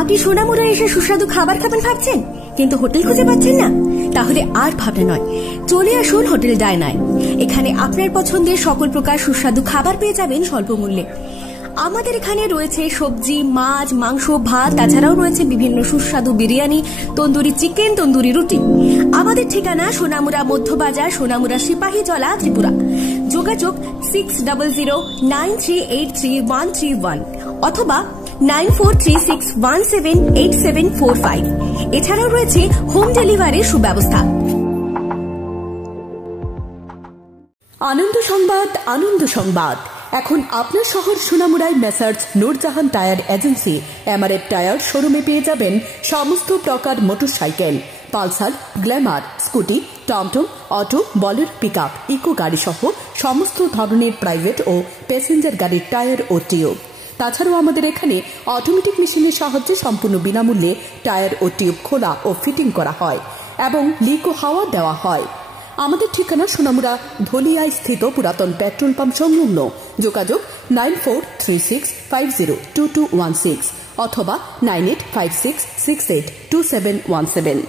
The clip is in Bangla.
আপনি সোনামুড়া এসে সুস্বাদু খাবার খাবেন ভাবছেন, কিন্তু হোটেল খুঁজে পাচ্ছেন না? তাহলে আর ভাবনা নয়, চলে আসুন হোটেল ডায়নায়। এখানে আপনার পছন্দের সকল প্রকার সুস্বাদু খাবার পেয়ে যাবেন স্বল্প মূল্যে। আমাদের এখানে রয়েছে সবজি, মাছ, মাংস, ভাত, তাছাড়াও রয়েছে বিভিন্ন সুস্বাদু বিরিয়ানি, তন্দুরি চিকেন, তন্দুরি রুটি। আমাদের ঠিকানা সোনামুড়া মধ্যবাজার, সোনামুড়া সিপাহীজলা, ত্রিপুরা। যোগাযোগ 600093833131 অথবা 9436178745। এছাড়াও রয়েছে হোম ডেলিভারির সুব্যবস্থা। আনন্দ সংবাদ, আনন্দ সংবাদ। এখন আপনার শহর সোনামুড়ায় messrs Nurjahan tyre agency MRF tyre শোরুমে পেয়ে যাবেন সমস্ত প্রকার মোটরসাইকেল, পালসার, গ্ল্যামার, স্কুটি, টমটম, অটো, বলের, পিকআপ, ইকো গাড়ি সহ সমস্ত ধরনের প্রাইভেট ও প্যাসেঞ্জার গাড়ির টায়ার ও টিউব। তাছাড়াও আমাদের এখানে অটোমেটিক মেশিনের সাহায্যে সম্পূর্ণ বিনামূল্যে টায়ার ও টিউব খোলা ও ফিটিং করা হয় এবং লিক ও হাওয়া দেওয়া হয়। আমাদের ঠিকানা সোনামুড়া ধলিয়ায় স্থিত পুরাতন পেট্রোল পাম্প সংলগ্ন। যোগাযোগ 9436502216 অথবা 9856682717।